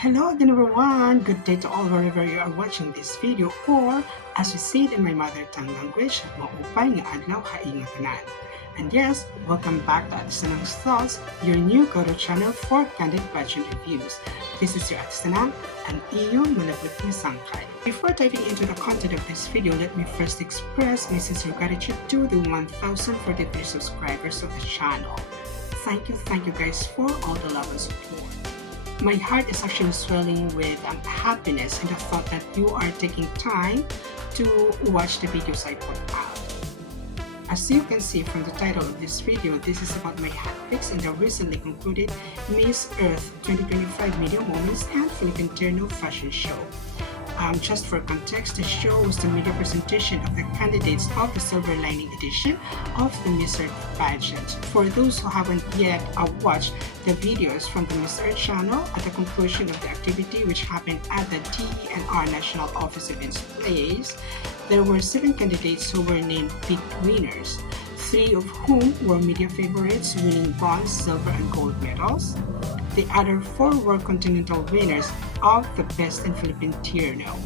Hello again everyone! Good day to all wherever you are watching this video or as we say it in my mother tongue language, maupay nga adlaw kaingatanan. And yes, welcome back to Sanang's Thoughts, your new go-to channel for candid pageant reviews. This is your Sanang, and iyong malabot ni Sangkay. Before diving into the content of this video, let me first express my sincere gratitude to the 1,043 subscribers of the channel. Thank you guys for all the love and support. My heart is actually swelling with happiness and the thought that you are taking time to watch the videos I put out. As you can see from the title of this video, this is about my hat picks in the recently concluded Miss Earth 2025 Media Moments and Philippine Terno Fashion Show. Just for context, the show was the media presentation of the candidates of the Silver Lining edition of the Miss Earth Pageant. For those who haven't yet watched the videos from the Miss Earth channel, at the conclusion of the activity which happened at the DENR National Office Events Place, there were 7 candidates who were named big winners, 3 of whom were media favorites winning bronze, silver, and gold medals. The other 4 were continental winners of the Best in Philippine Terno.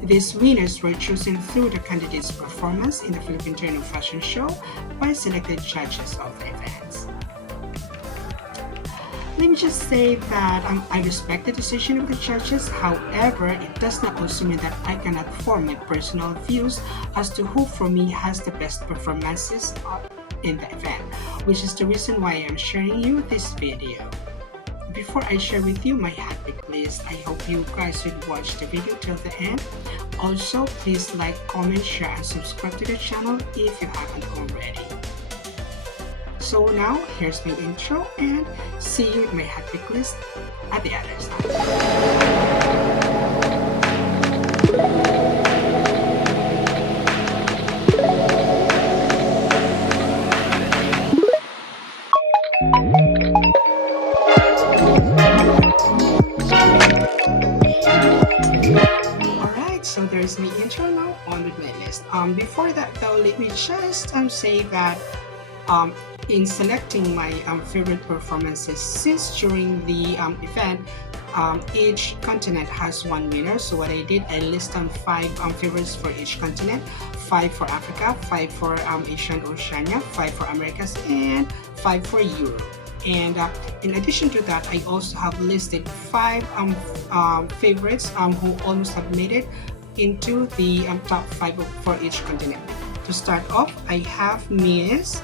These winners were chosen through the candidates' performance in the Philippine Terno Fashion Show by selected judges of the events. Let me just say that I respect the decision of the judges. However, it does not also mean that I cannot form my personal views as to who for me has the best performances in the event, which is the reason why I'm sharing you this video. Before I share with you my hat pick list, I hope you guys would watch the video till the end. Also, please like, comment, share, and subscribe to the channel if you haven't already. So now, here's my intro and see you with my hat pick list at the other side. So there's my intro. Now on with my list. Before that though, let me just say that in selecting my favorite performances, since during the event each continent has 1 winner, so what I did, I list 5 favorites for each continent, 5 for Africa, 5 for Asia and Oceania, 5 for Americas, and 5 for Europe. And in addition to that, I also have listed 5 favorites who almost have made it into the top 5 for each continent. To start off, I have Miss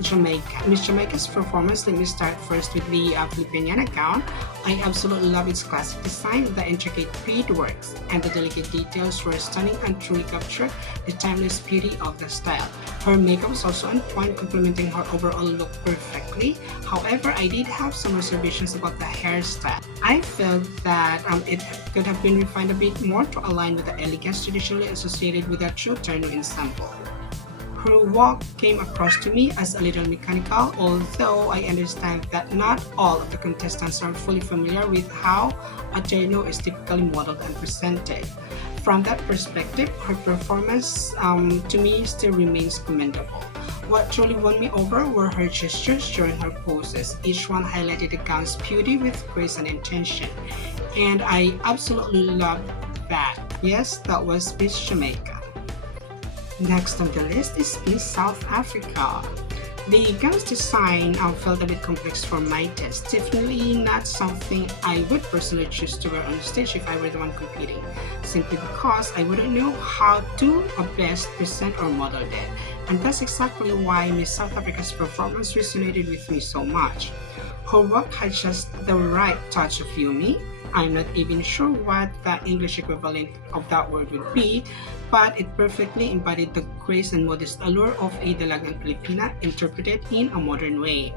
Jamaica. Miss Jamaica's performance, let me start first with the Filipiniana gown. I absolutely love its classic design. The intricate beadworks and the delicate details were stunning and truly captured the timeless beauty of the style. Her makeup was also on point, complementing her overall look perfectly. However, I did have some reservations about the hairstyle. I felt that it could have been refined a bit more to align with the elegance traditionally associated with a true Terno ensemble. Her walk came across to me as a little mechanical, although I understand that not all of the contestants are fully familiar with how a Terno is typically modeled and presented. From that perspective, her performance to me still remains commendable. What truly won me over were her gestures during her poses. Each one highlighted the gown's beauty with grace and intention, and I absolutely loved that. Yes, that was Miss Jamaica. Next on the list is Miss South Africa. The gown's design felt a bit complex for my taste. Definitely not something I would personally choose to wear on stage if I were the one competing, simply because I wouldn't know how to best present or model it. And that's exactly why Miss South Africa's performance resonated with me so much. Her work had just the right touch of Yumi. I'm not even sure what the English equivalent of that word would be, but it perfectly embodied the grace and modest allure of a dalagang Filipina interpreted in a modern way.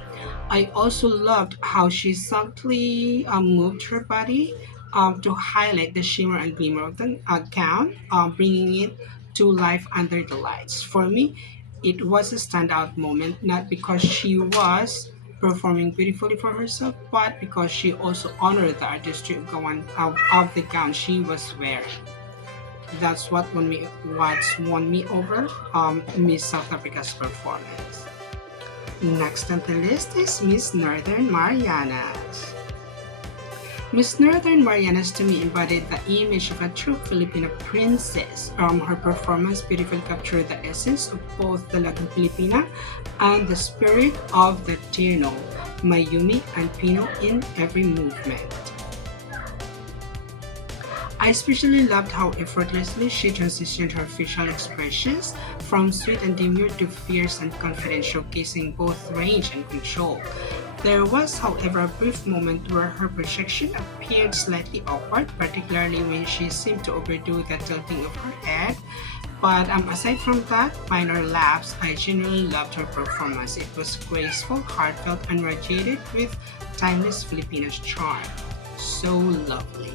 I also loved how she subtly moved her body to highlight the shimmer and glimmer of the gown, bringing it to life under the lights. For me, it was a standout moment, not because she was performing beautifully for herself, but because she also honored the artistry of the gown she was wearing. That's what's won me over Miss South Africa's performance. Next on the list is Miss Northern Marianas. Miss Northern Marianas to me embodied the image of a true Filipino princess. Her performance beautifully captured the essence of both the Lagang Filipina and the spirit of the Terno, Mayumi and Pino in every movement. I especially loved how effortlessly she transitioned her facial expressions from sweet and demure to fierce and confident, showcasing both range and control. There was, however, a brief moment where her projection appeared slightly awkward, particularly when she seemed to overdo the tilting of her head. But aside from that minor lapse, I genuinely loved her performance. It was graceful, heartfelt, and radiated with timeless Filipino charm. So lovely.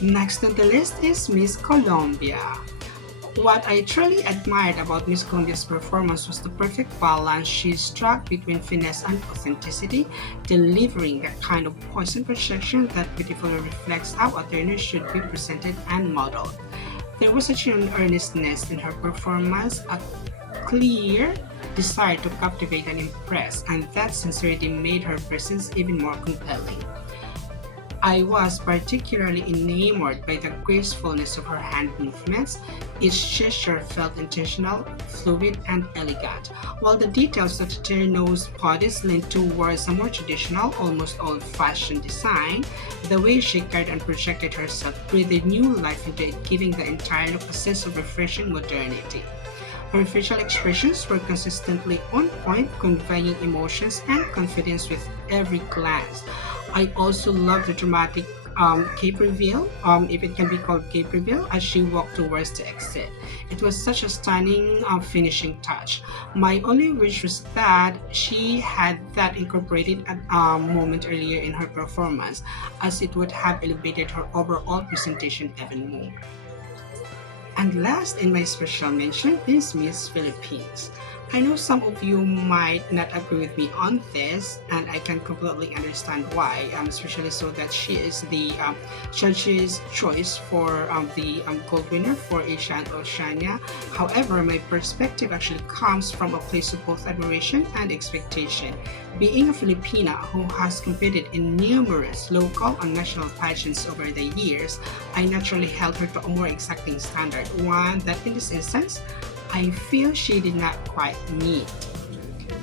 Next on the list is Miss Colombia. What I truly admired about Miss Colombia's performance was the perfect balance she struck between finesse and authenticity, delivering the kind of poise and projection that beautifully reflects how a Turner should be presented and modeled. There was such an earnestness in her performance, a clear desire to captivate and impress, and that sincerity made her presence even more compelling. I was particularly enamored by the gracefulness of her hand movements. Each gesture felt intentional, fluid, and elegant, while the details of the Terno's bodice leaned towards a more traditional, almost old-fashioned design. The way she carried and projected herself breathed new life into it, giving the entire look a sense of refreshing modernity. Her facial expressions were consistently on point, conveying emotions and confidence with every glance. I also love the dramatic cape reveal, if it can be called cape reveal, as she walked towards the exit. It was such a stunning finishing touch. My only wish was that she had that incorporated at a moment earlier in her performance, as it would have elevated her overall presentation even more. And last in my special mention is Miss Philippines. I know some of you might not agree with me on this, and I can completely understand why, especially so that she is the judge's choice for the gold winner for Asia and Oceania. However, my perspective actually comes from a place of both admiration and expectation. Being a Filipina who has competed in numerous local and national pageants over the years, I naturally held her to a more exacting standard, one that in this instance I feel she did not quite meet.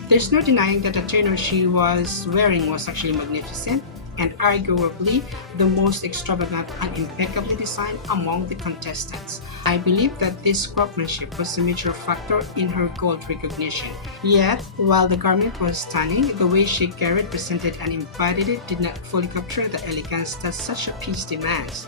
There's no denying that the turner she was wearing was actually magnificent and arguably the most extravagant and impeccably designed among the contestants. I believe that this craftsmanship was a major factor in her gold recognition. Yet, while the garment was stunning, the way she carried, presented, and embodied it did not fully capture the elegance that such a piece demands.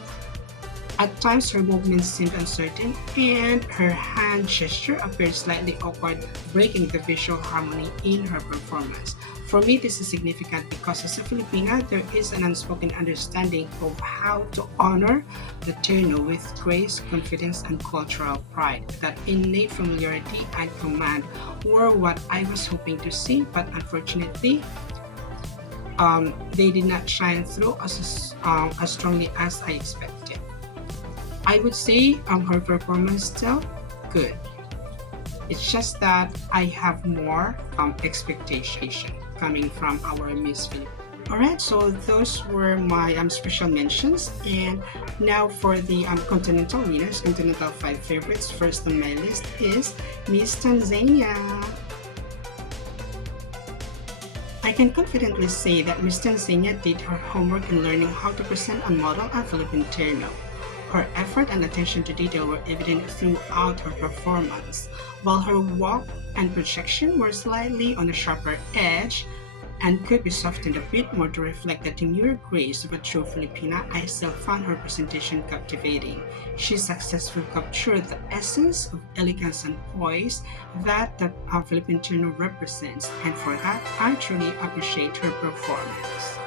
At times, her movements seemed uncertain, and her hand gesture appeared slightly awkward, breaking the visual harmony in her performance. For me, this is significant because as a Filipina, there is an unspoken understanding of how to honor the Terno with grace, confidence, and cultural pride. That innate familiarity and command were what I was hoping to see, but unfortunately, they did not shine through as strongly as I expected. I would say her performance still good. It's just that I have more expectation coming from our Miss Philippines. Alright, so those were my special mentions, and now for the continental winners, continental 5 favorites. First on my list is Miss Tanzania. I can confidently say that Miss Tanzania did her homework in learning how to present and model a Philippine Terno. Her effort and attention to detail were evident throughout her performance. While her walk and projection were slightly on the sharper edge and could be softened a bit more to reflect the demure grace of a true Filipina, I still found her presentation captivating. She successfully captured the essence of elegance and poise that the Philippine Terno represents, and for that, I truly appreciate her performance.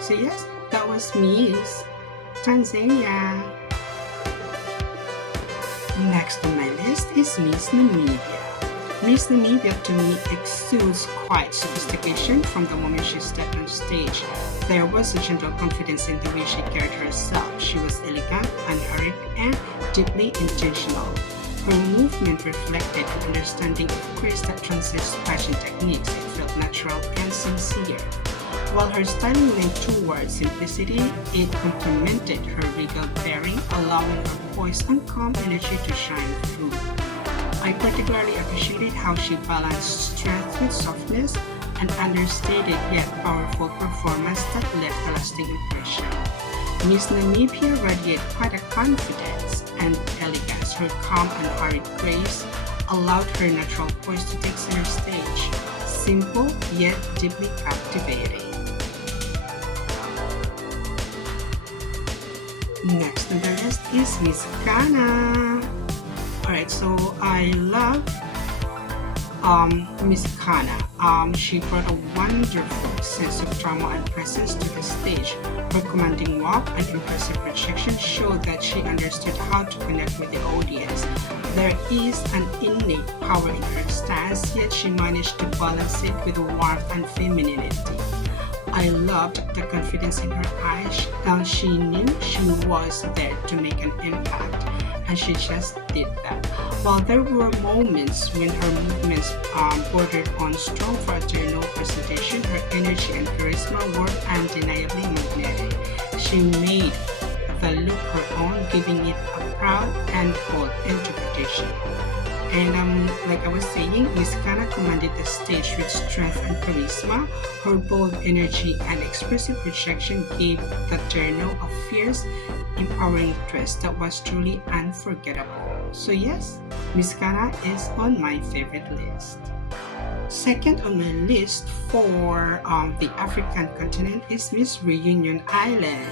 So yes, that was Miss Tanzania. Next on my list is Miss Namibia. Miss Namibia to me exudes quite sophistication from the moment she stepped on stage. There was a gentle confidence in the way she carried herself. She was elegant, unhurried, and deeply intentional. Her movement reflected an understanding of grace that transcends fashion techniques. It felt natural and sincere. While her styling leaned towards simplicity, it complemented her regal bearing, allowing her poise and calm energy to shine through. I particularly appreciated how she balanced strength with softness, an understated yet powerful performance that left a lasting impression. Miss Namibia radiated quite a confidence and elegance. Her calm and hurried grace allowed her natural poise to take center stage, simple yet deeply captivating. Next on the list is Miss Kana. Alright, so I love Miss Kana. She brought a wonderful sense of drama and presence to the stage. Her commanding walk and impressive projection showed that she understood how to connect with the audience. There is an innate power in her stance, yet she managed to balance it with warmth and femininity. I loved the confidence in her eyes. She knew she was there to make an impact, and she just did that. While there were moments when her movements bordered on strong for a Terno presentation, her energy and charisma were undeniably magnetic. She made the look her own, giving it a proud and bold interpretation. And like I was saying, Miss Kana commanded the stage with strength and charisma. Her bold energy and expressive projection gave the Terno a fierce, empowering twist that was truly unforgettable. So yes, Miss Kana is on my favorite list. Second on my list for the African continent is Miss Reunion Island.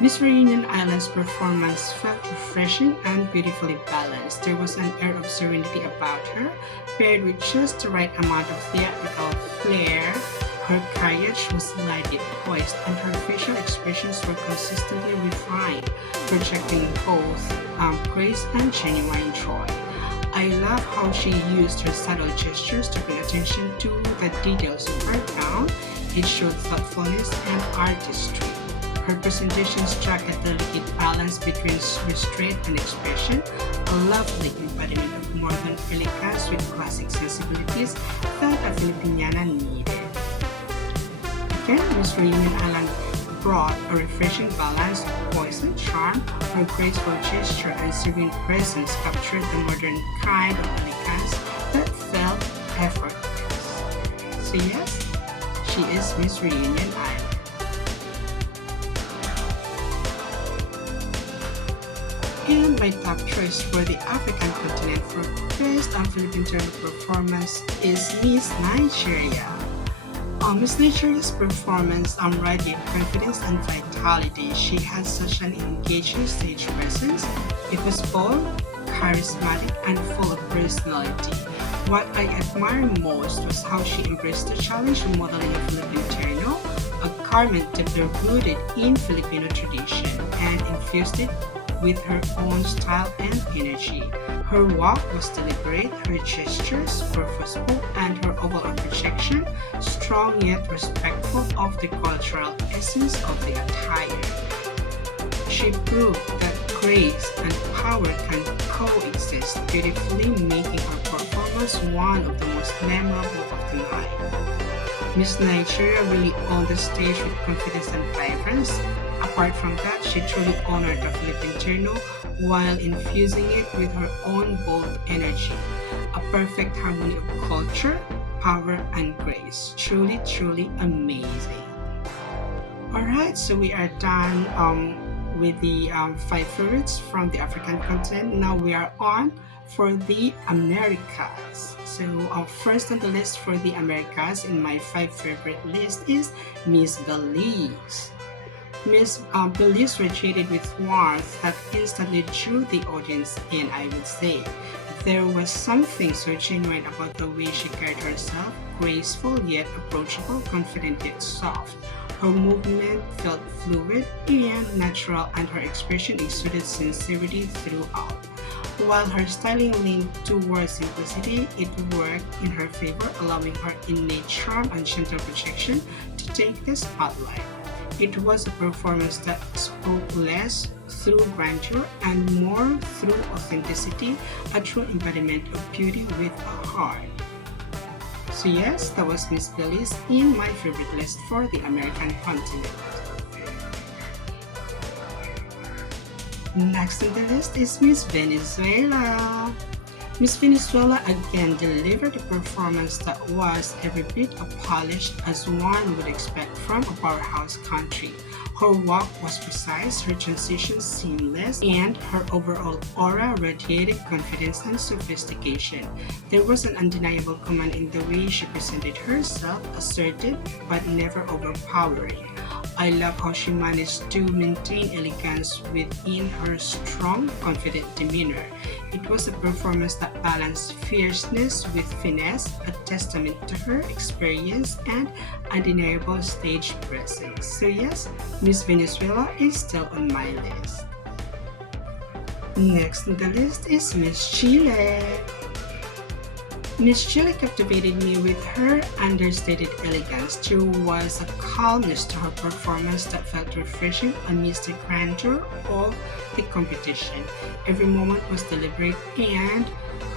Miss Reunion Island's performance felt refreshing and beautifully balanced. There was an air of serenity about her, paired with just the right amount of theatrical flair. Her carriage was lightly poised, and her facial expressions were consistently refined, projecting both grace and genuine joy. I love how she used her subtle gestures to bring attention to the details of her gown. It showed thoughtfulness and artistry. Her presentation struck a delicate balance between restraint and expression, a lovely embodiment of modern elegance with classic sensibilities that a Filipiniana needed. Again, Miss Reunion Island brought a refreshing balance of poise and charm. Her graceful gesture and serene presence captured the modern kind of elegance that felt effortless. So yes, she is Miss Reunion Island. And my top choice for the African continent for best Philippine Terno performance is Miss Nigeria. Miss Nigeria's performance radiated confidence and vitality. She had such an engaging stage presence. It was bold, charismatic, and full of personality. What I admired most was how she embraced the challenge of modeling a Philippine Terno, a garment deeply rooted in Filipino tradition, and infused it with her own style and energy. Her walk was deliberate, her gestures purposeful, and her overall projection strong yet respectful of the cultural essence of the attire. She proved that grace and power can coexist beautifully, making her performance one of the most memorable of the night. Miss Nigeria really owned the stage with confidence and vibrance. Apart from that, she truly honored the Philippine Terno while infusing it with her own bold energy. A perfect harmony of culture, power, and grace. Truly, truly amazing. Alright, so we are done with the 5 favorites from the African continent. Now we are on for the Americas. So first on the list for the Americas in my 5 favorite list is Miss Belize. Miss Belize radiated with warmth that instantly drew the audience in, I would say. There was something so genuine about the way she carried herself, graceful yet approachable, confident yet soft. Her movement felt fluid and natural, and her expression exuded sincerity throughout. While her styling leaned towards simplicity, it worked in her favor, allowing her innate charm and gentle projection to take the spotlight. It was a performance that spoke less through grandeur and more through authenticity, a true embodiment of beauty with a heart. So yes, that was Miss Billy's in my favorite list for the American continent. Next on the list is Miss Venezuela. Miss Venezuela again delivered a performance that was every bit as polished as one would expect from a powerhouse country. Her walk was precise, her transitions seamless, and her overall aura radiated confidence and sophistication. There was an undeniable command in the way she presented herself, assertive but never overpowering. I love how she managed to maintain elegance within her strong, confident demeanor. It was a performance that balanced fierceness with finesse, a testament to her experience and undeniable stage presence. So yes, Miss Venezuela is still on my list. Next on the list is Miss Chile. Miss Chile captivated me with her understated elegance. There was a calmness to her performance that felt refreshing amidst the grandeur of the competition. Every moment was deliberate, and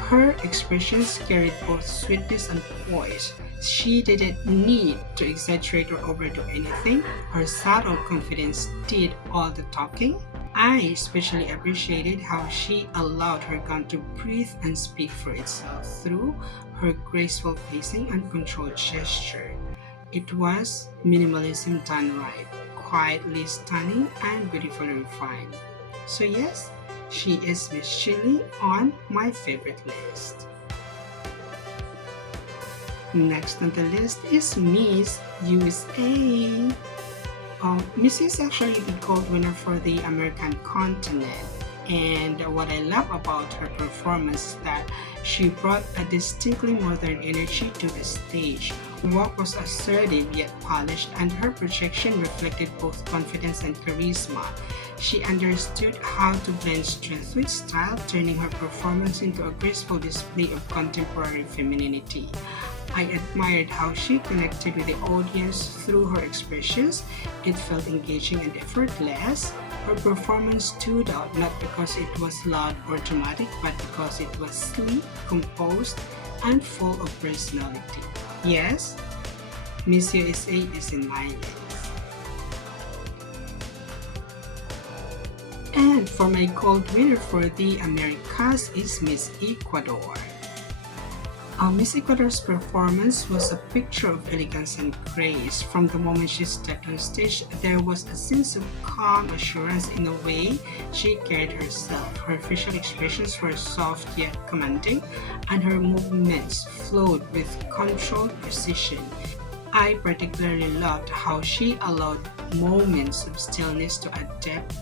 her expressions carried both sweetness and poise. She didn't need to exaggerate or overdo anything. Her subtle confidence did all the talking. I especially appreciated how she allowed her gun to breathe and speak for itself through her graceful pacing and controlled gesture. It was minimalism done right, quietly stunning and beautifully refined. So yes, she is Miss Chile on my favorite list. Next on the list is Miss USA. Missy is actually the gold winner for the American continent. And what I love about her performance is that she brought a distinctly modern energy to the stage. Her walk was assertive yet polished, and her projection reflected both confidence and charisma. She understood how to blend strength with style, turning her performance into a graceful display of contemporary femininity. I admired how she connected with the audience through her expressions. It felt engaging and effortless. Her performance stood out not because it was loud or dramatic, but because it was sleek, composed, and full of personality. Yes, Miss USA is in my list. And for my gold winner for the Americas is Miss Ecuador. Miss Ecuador's performance was a picture of elegance and grace. From the moment she stepped on stage, there was a sense of calm assurance in the way she carried herself. Her facial expressions were soft yet commanding, and her movements flowed with controlled precision. I particularly loved how she allowed moments of stillness to add depth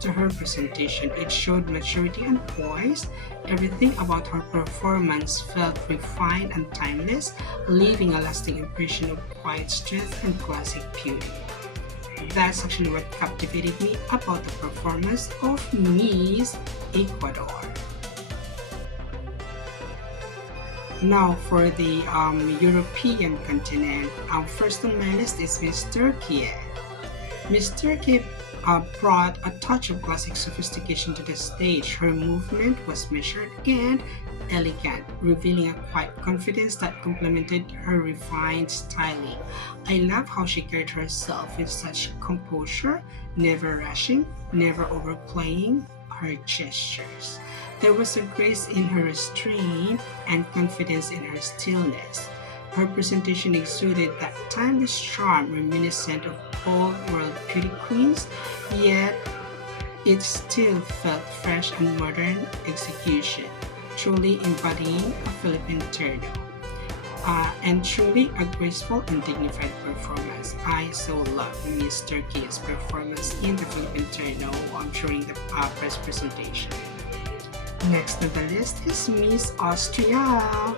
to her presentation. It showed maturity and poise. Everything about her performance felt refined and timeless, leaving a lasting impression of quiet strength and classic beauty. That's actually what captivated me about the performance of Miss Ecuador. Now for the European continent, first on my list is Miss Turkey. Miss Turkey brought a touch of classic sophistication to the stage. Her movement was measured and elegant, revealing a quiet confidence that complemented her refined styling. I love how she carried herself with such composure, never rushing, never overplaying her gestures. There was a grace in her restraint and confidence in her stillness. Her presentation exuded that timeless charm reminiscent of old world beauty queens, yet it still felt fresh and modern execution, truly embodying a Philippine Terno. And truly a graceful and dignified performance. I so love Miss Turkey's performance in the Philippine Terno during the press presentation. Next on the list is Miss Austria.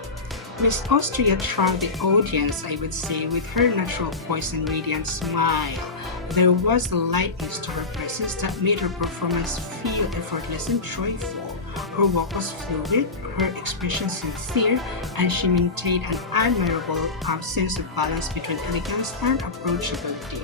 Miss Austria charmed the audience, I would say, with her natural voice and radiant smile. There was a lightness to her presence that made her performance feel effortless and joyful. Her walk was fluid, her expression sincere, and she maintained an admirable sense of balance between elegance and approachability.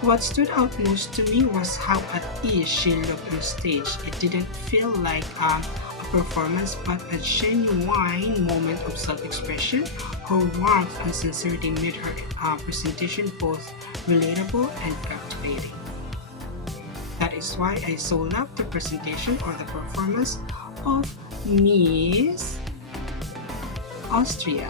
What stood out most to me was how at ease she looked on stage. It didn't feel like a performance but a genuine moment of self-expression. Her warmth and sincerity made her presentation both relatable and captivating. That is why I so love the presentation or the performance of Miss Austria.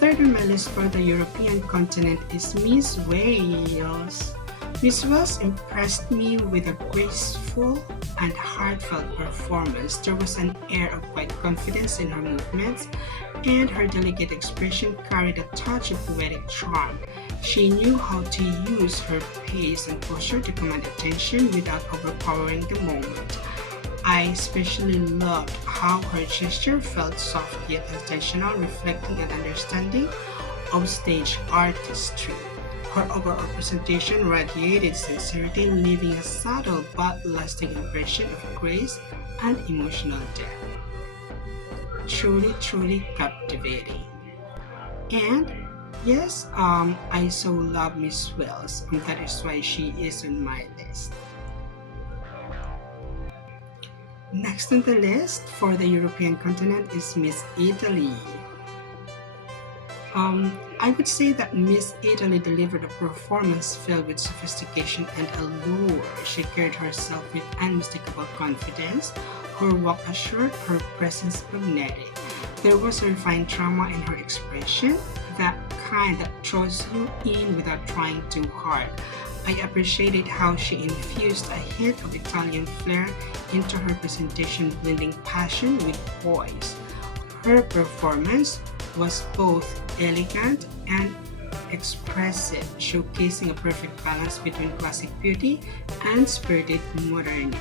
Third on my list for the European continent is Miss Wales. Miss Wales impressed me with a graceful and heartfelt performance. There was an air of quiet confidence in her movements, and her delicate expression carried a touch of poetic charm. She knew how to use her pace and posture to command attention without overpowering the moment. I especially loved how her gesture felt soft yet intentional, reflecting an understanding of stage artistry. Her overall presentation radiated sincerity, leaving a subtle but lasting impression of grace and emotional depth. Truly, truly captivating. And yes, I so love Miss Wales, and that is why she is on my list. Next on the list for the European continent is Miss Italy. I would say that Miss Italy delivered a performance filled with sophistication and allure. She carried herself with unmistakable confidence. Her walk assured, her presence magnetic. There was a refined drama in her expression, that kind that draws you in without trying too hard. I appreciated how she infused a hint of Italian flair into her presentation, blending passion with poise. Her performance was both elegant and expressive, showcasing a perfect balance between classic beauty and spirited modernity.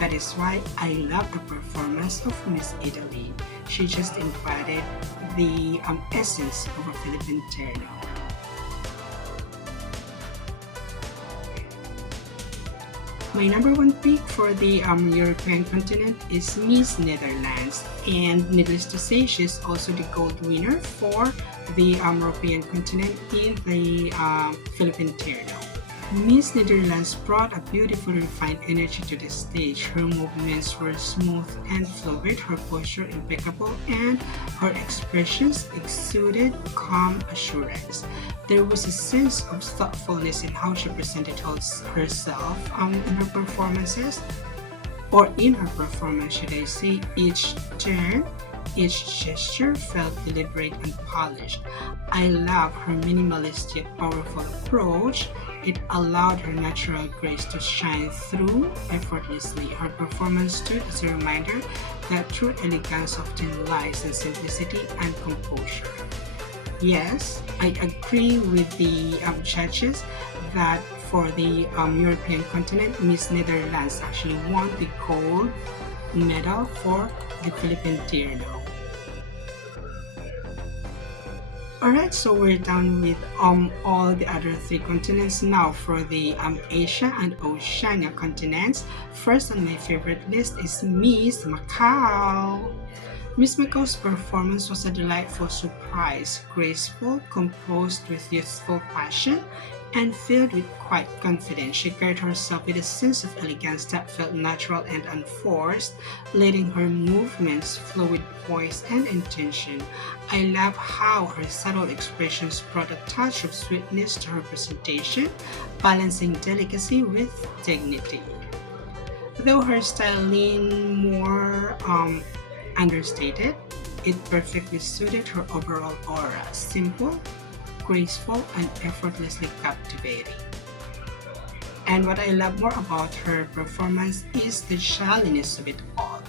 That is why I love the performance of Miss Italy. She just embodied the essence of a Philippine Terno. My number one pick for the European continent is Miss Netherlands, and needless to say, she's also the gold winner for the European continent in the Philippine Terno. Miss Netherlands brought a beautiful refined energy to the stage. Her movements were smooth and fluid, her posture impeccable, and her expressions exuded calm assurance. There was a sense of thoughtfulness in how she presented herself in her performances, or in her performance, should I say. Each turn, each gesture felt deliberate and polished. I love her minimalist yet powerful approach. It allowed her natural grace to shine through effortlessly. Her performance stood as a reminder that true elegance often lies in simplicity and composure. Yes, I agree with the judges that for the European continent, Miss Netherlands actually won the gold medal for the Philippine Terno. Alright, so we're done with all the other three continents. Now for the Asia and Oceania continents. First on my favorite list is Miss Macau. Miss Macau's performance was a delightful surprise, graceful, composed with youthful passion, and filled with quiet confidence. She carried herself with a sense of elegance that felt natural and unforced, letting her movements flow with poise and intention. I love how her subtle expressions brought a touch of sweetness to her presentation, balancing delicacy with dignity. Though her style leaned more understated, it perfectly suited her overall aura, simple, graceful, and effortlessly captivating. And what I love more about her performance is the shininess of it all.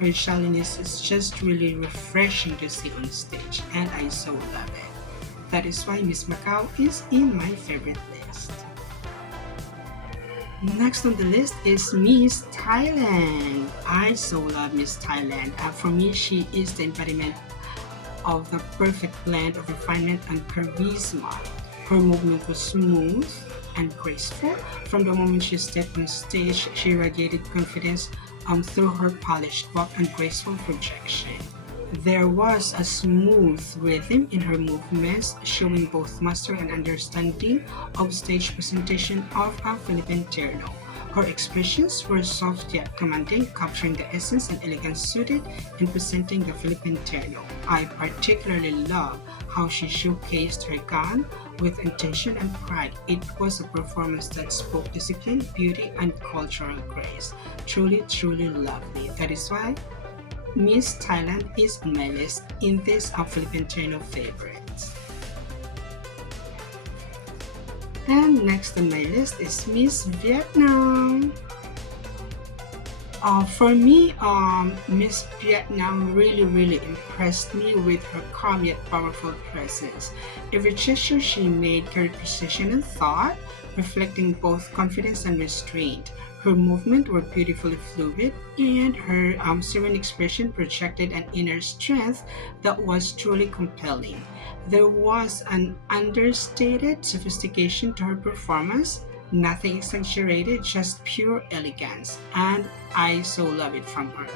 Her shininess is just really refreshing to see on stage, and I so love it. That is why Miss Macau is in my favorite list. Next on the list is Miss Thailand. I so love Miss Thailand. For me, she is the embodiment of the perfect blend of refinement and charisma. Her movement was smooth and graceful. From the moment she stepped on stage, she radiated confidence through her polished walk and graceful projection. There was a smooth rhythm in her movements, showing both mastery and understanding of stage presentation of a Philippine Terno. Her expressions were soft yet commanding, capturing the essence and elegance suited in presenting the Philippine Terno. I particularly love how she showcased her gown with intention and pride. It was a performance that spoke discipline, beauty, and cultural grace. Truly, truly lovely. That is why Miss Thailand is on my list in this Philippine Terno favorites. And next on my list is Miss Vietnam. For me, Miss Vietnam really impressed me with her calm yet powerful presence. Every gesture she made carried precision and thought, reflecting both confidence and restraint. Her movements were beautifully fluid, and her serene expression projected an inner strength that was truly compelling. There was an understated sophistication to her performance, nothing exaggerated, just pure elegance, and I so love it from her.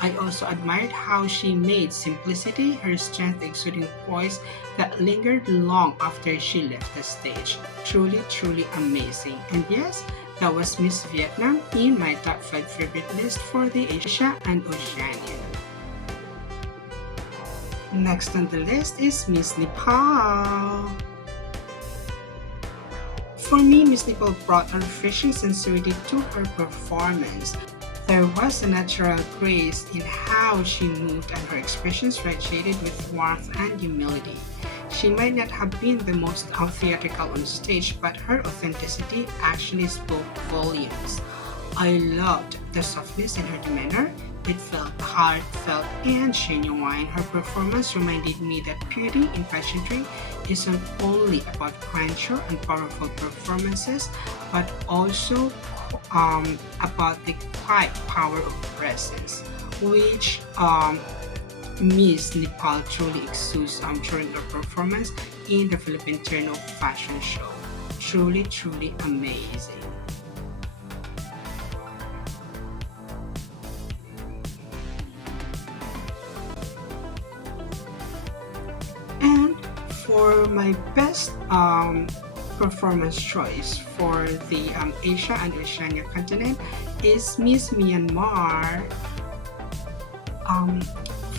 I also admired how she made simplicity, her strength exuding poise that lingered long after she left the stage. Truly, truly amazing. And yes, that was Miss Vietnam in my top 5 favorite list for the Asia and Oceania. Next on the list is Miss Nepal. For me, Miss Nepal brought a refreshing sincerity to her performance. There was a natural grace in how she moved, and her expressions radiated with warmth and humility. She might not have been the most theatrical on stage, but her authenticity actually spoke volumes. I loved the softness in her demeanor. It felt heartfelt and genuine. Her performance reminded me that beauty in pageantry isn't only about grandeur and powerful performances, but also about the quiet power of presence, which Miss Nepal truly exudes during her performance in the Philippine Terno Fashion Show. Truly, truly amazing. And for my best performance choice for the Asia and Oceania continent is Miss Myanmar.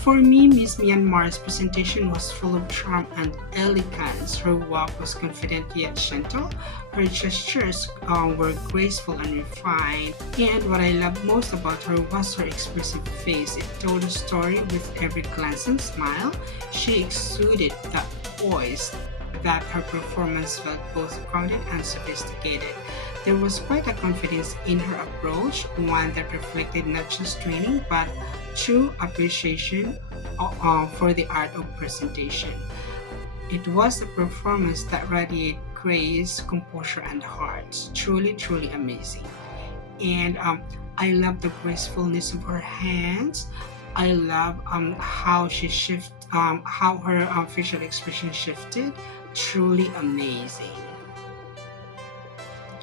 For me, Miss Myanmar's presentation was full of charm and elegance. Her walk was confident yet gentle. Her gestures were graceful and refined. And what I loved most about her was her expressive face. It told a story with every glance and smile. She exuded that poise that her performance felt both grounded and sophisticated. There was quite a confidence in her approach, one that reflected not just training but true appreciation for the art of presentation. It was a performance that radiated grace, composure, and heart. Truly, truly amazing. And I love the gracefulness of her hands. I love how how her facial expression shifted. Truly amazing.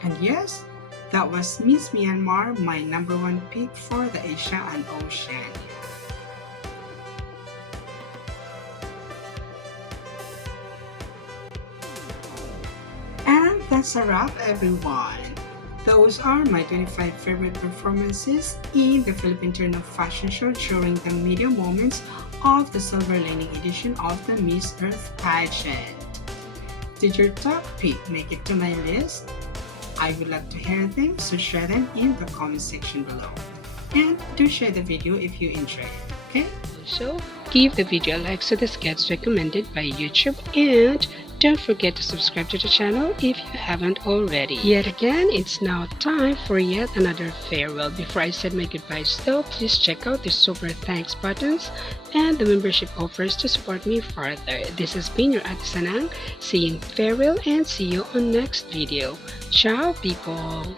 And yes, that was Miss Myanmar, my number one pick for the Asia and Oceania. And that's a wrap, everyone. Those are my 25 favorite performances in the Philippine Terno Fashion Show during the media moments of the Silver Lining edition of the Miss Earth Pageant. Did your top pick make it to my list? I would love to hear them, so share them in the comment section below. And do share the video if you enjoyed it, okay? Also, give the video a like so this gets recommended by YouTube, and don't forget to subscribe to the channel if you haven't already. Yet again, it's now time for yet another farewell. Before I said my goodbyes though, please check out the super thanks buttons and the membership offers to support me further. This has been your Ate Sanang, saying farewell and see you on next video. Ciao people!